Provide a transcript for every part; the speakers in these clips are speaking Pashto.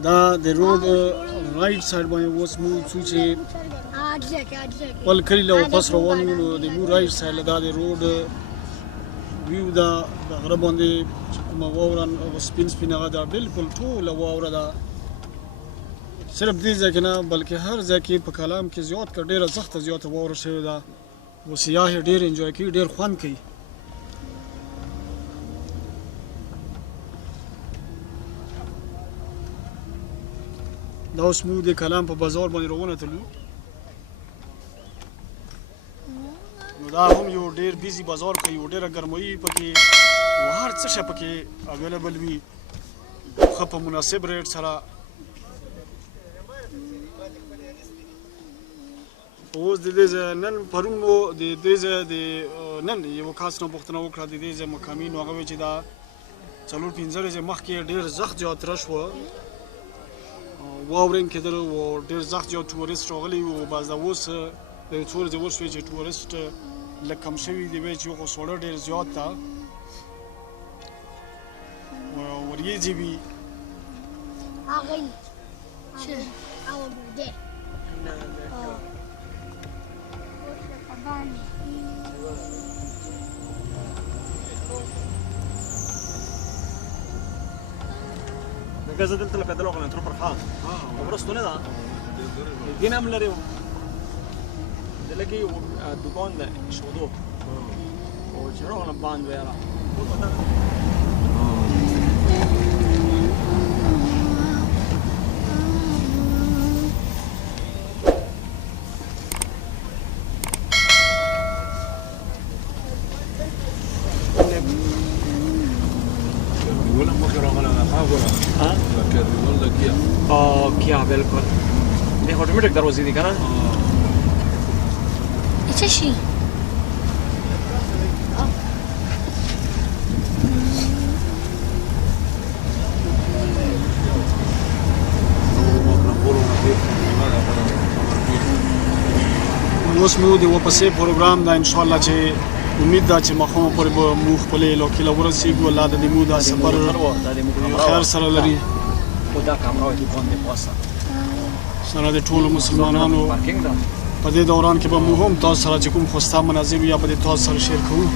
The road right side was moved to well, Kerala first one, the right side, the road view the Rabonde Mawaran spin spinaga, Bilpul too, La Wawrada. Serap Dizakina, Balkahar Zaki, Pakalam, Kiziot, Kadera Zachta Ziot, War Sheda, was Yahir dear enjoy, dear Juanki. دا اوس موږ د کلام په بازار باندې روانه تلو نو دا هم یو ډیر بیزی بازار کوي یو ډیره ګرمایي پکې هر څه شی پکې اویلیبل وي خو په مناسب ریټ سره اوس د دې نن پرون مو د دې نن یو خاص نو پوښتنه وکړه د دې مقامي نو هغه چې دا 4-5 مخکې ډیر زخت زیات راشو واورین کېدل او ډېر زخت یو ټوریست راغلی و بعض اوس د ټول د اوس چې ټوریست لکم شوی دی چې خو سوړ ډېر زیات تا ورېږي وی هغه چې او ده نه Gaza del tele pedalo con entro per fa. Prosto ne da. Dinam lare. Delegi dukan da shodo. O chero na band wera. Ko pata क्या बिल्कुल ये ऑटोमेटिक दरवाजे दिखा ना अच्छा शी اوس مو د واپسې پروګرام دا ان شاء الله چې امید ده چې مخه پر مو خپل لوکیل ورسیږو الله د دې مو دا سفر خیر سره لري خدا کامرا دی باندې پاسه سره د ټولو مسلمانانو په دې دوران کې به مو هم تاسو سره چې کوم خوستا مناظر یا په دې تاسو سره شیر کوو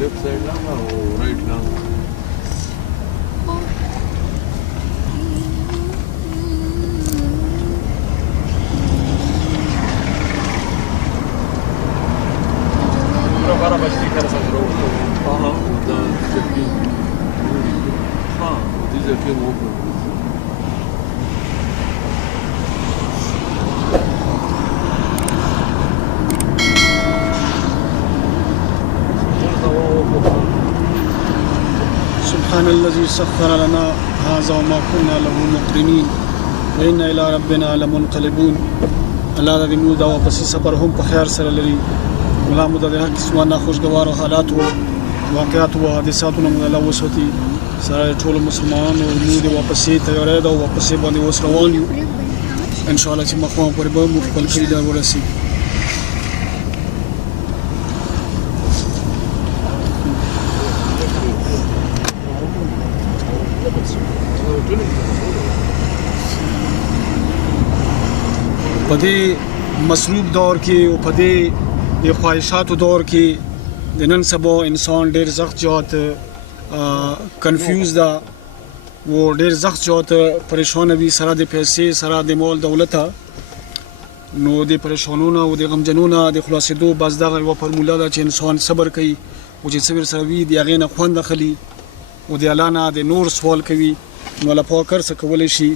left side lang o right lang الذي سخر لنا هذا وما كنا له مقرنين وإنا إلى ربنا لمنقلبون. الله دې موږ دا واپسي سفر هم په خیر سره لري. الله مو د هر قسمه ناخوشګوارو حالاتو واقعاتو او حادثاتو نه الله وساتي. سره ټول مسلمانانو موږ دې واپسي تیارې ده او واپسي باندې اوس روان یو ان شاء الله چې مخامخ پورې به موږ خپل کلي ته ورسېږو. په دې مصروف دور کې او په دې د خواهشاتو دور کې د نن سبا انسان ډېر سخت جات کنفیوز ده و ډېر سخت جات پریشان وي سره د پیسې سره د مال دولت نو د پریشانونو او د غمجنونو د خلاصېدو بس دغه یوه فرموله ده چې انسان صبر کوي او چې صبر سره وي د هغې نه خوند اخلي او د الله نه د نور سوال کوي نو الله پاک هر څه کولی شي.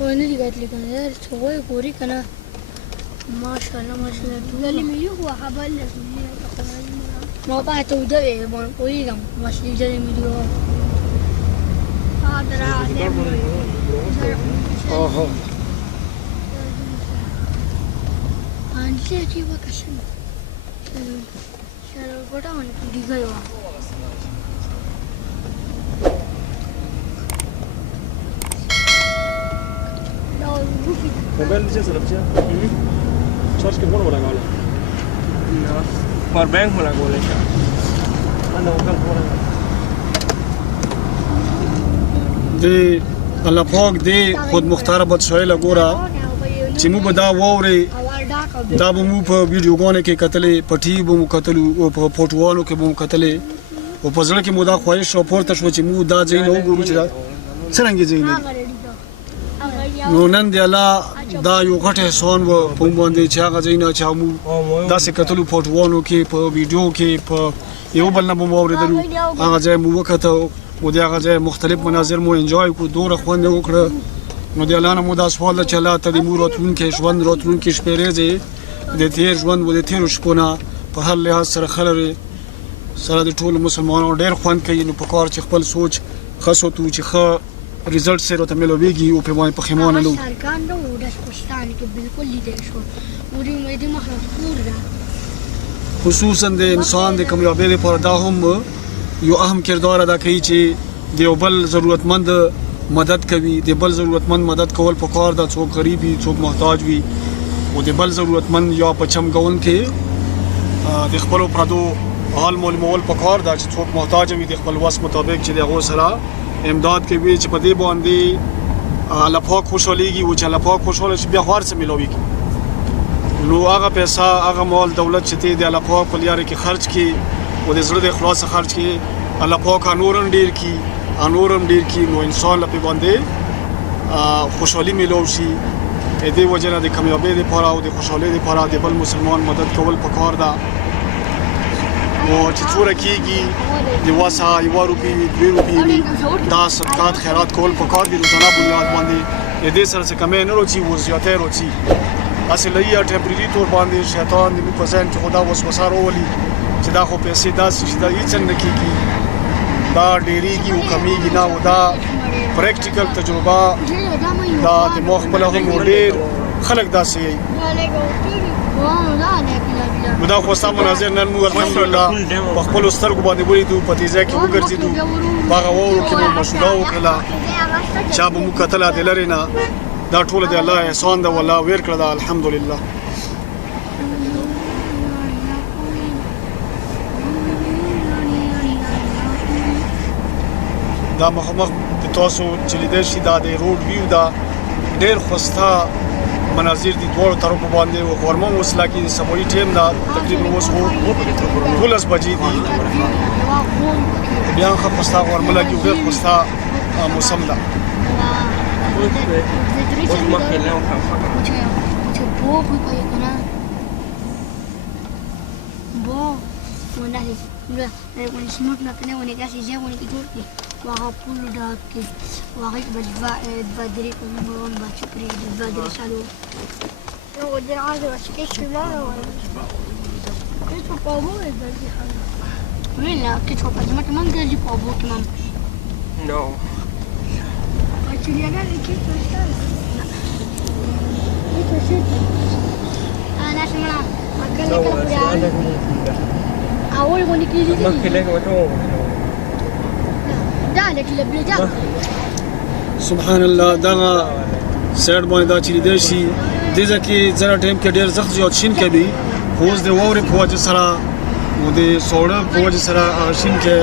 وين اللي قالت لي كان تسوي كوري كنا ما شاء الله ما شاء الله اللي ميو هو حبل ما بعد تودي بون كوري كم ماشي جري ميو هذا هذا اوه انشي تي وكشن شالو بڑا من دي گيو मोबाइल से सर बच्चा चार्ज के कौन बोला गाले पर बैंक बोला बोले क्या अंदर होटल बोला دې الله پاک دې خود مختار بدشایله ګوره چې موږ به دا واورې دا به موږ په ویډیوګانو کې کتلې په ټي وي به مو کتلو او په فوټوانو کې به مو کتلې او په زړه کې مو دا خواهش راپورته شوه چې موږ دا ځای نه وګورو چې دا څرنګه ځای نه نو نن دی الله دا یو غټ احسان و په موږ باندې چې هغه ځای نه چې موږ داسې کتلو فوټوانو کې په ویډیو کې په یو بل نه به مو اورېدلو هغه ځای مو وکته او د هغه ځای مختلف مناظر مو انجوای کړو دومره خوند یې وکړه نو د الله نه مو دا سوال ده چې الله ته د مو راتلونکی ژوند راتلونکي شپې ورځې د تېر ژوند و د تېرو شپو نه په هر لحاظ سره ښه لرې سره د ټولو مسلمانانو ډېر خوند کوي نو پکار چې خپل سوچ ښه ساتو چې ښه رزلټ سره ورته میلاویږي او پرې باندې پښیمانه نه وو سرکان نه وو داسې پښتانه کې بالکل لیدل شو ورې مې د مخلوق ده خصوصا د انسان د کامیابۍ لپاره دا هم یو اهم کردار ادا کوي چې د یو بل ضرورتمند مدد کوي د بل ضرورتمند مدد کول پکار ده څوک غریب وي څوک محتاج وي او د بل ضرورتمند یا په چمګون کې د خپلو پردو حال معلومول پکار ده چې څوک محتاج وي د خپل وس مطابق چې د هغو سره امداد کوي چې په دې باندې الله پاک خوشحالېږي او چې الله پاک خوشحاله شي بیا خو هر څه میلاویږي نو هغه پیسه هغه مال دولت چې دی د الله پاک په لارې کې خرج کړي او د زړه د اخلاص خرج کړي الله پاک نورم ډیر کړي انورم ډیر کړي نو انسان له باندې خوشحالي میلاو شي دې وجه نه د کامیابۍ لپاره او د خوشحالۍ لپاره د بل مسلمان مدد کول پکار ده او چې څوره کېږي د وسه یوه روپۍ وي دوې روپۍ وي دا صدقات خیرات کول پکار دي روزانه بنیاد باندې د دې سره څه کمی نه راځي و زیاتی راځي هسې لږ ټمپرري طور باندې شیطان د موږ په ذهن کې خو دا وسوسه راولي چې دا خو پیسې داسې چې دا هېڅ نه کېږي دا ډېرېږي او کمیږي نه او دا پریکټیکل تجربه دا د ما خپله هم ډېر خلک داسې یي نو دا خو ستا مناظر نن موږ الحمدلله په خپلو سترګو باندې ولیدو په دې ځای کې وګرځېدو په هغه واورو کې مو مشوره وکړله چا به موږ کتله د لرې نه دا ټوله د الله احسان ده والله ویر کړه ده الحمدلله دا مخامخ د تاسو چې لیدی شي دا د روډ ویو دا ډېر ښایسته مناظر دي دواړو طرفو باندې او غرمه اوس لګي د سبایي ټیم دا تقریبا اوس خو 12 بجې دي بیا هم ښه ښایسته غرمه لګي او ډېر ښایسته موسم ده ونحن ونسموت نقنا ونقاسي جا ونكتوركي وغابول داكي وغيب البادري كمون باتشكري البادري سالو لو دي عادي وشكيش لا كيف بابو البادري حلو وين كيف بابو ما كمان جالي بابو كمان No. actually انا كيف اشتغل كيف شفت انا اسمع اكلك أول غني كذي ما كلك وتو. دالك اللي بلجا سبحان الله دا سیډ باندې دا چې دی شي د ځکه زړه ټیم کې ډیر زخت زیات شین کوي خوز د ووري په وجه سره و د سوړه په وجه سره هغه شین کې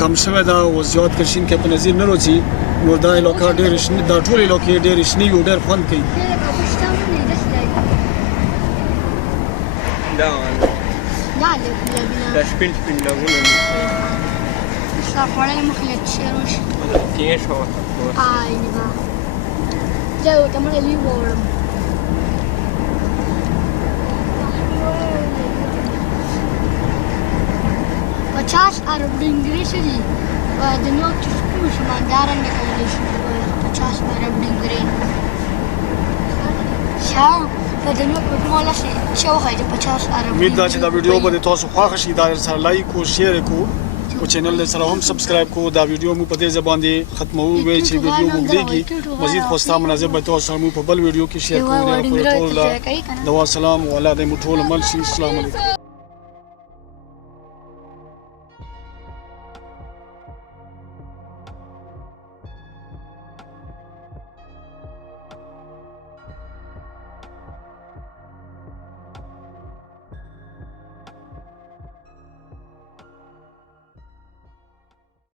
کم شوی دا او زیات کې شین کې په نظر نه راځي نو دا علاقه ډیر شنه دا ټول علاقه ډیر شنه یو ډیر خوند کوي دا دالك اللي بنا دا شپین شپین لګونه صافوره مخلت شروش کیش هو آی نبا لو تمر لي ورم پچاس ارب ډنګري شدي د نو چې شمانداران نه کولی شي 50 ارب ډنګري شاو په دنو په مولا شي خو 50 ارب امید دا چې دا ویډیو به تاسو خوښ شي دا سره لایک او شیر کو او چینل سره هم سبسکرایب کو دا ویډیو مو په دې ځبان دي ختمو وی چې ویډیو مو دیږي مزید خوستا مناسب به تاسو مو په بل ویډیو کې شیر کوو دا دوا سلام او الله دې مو ټول مل شي السلام علیکم